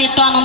situando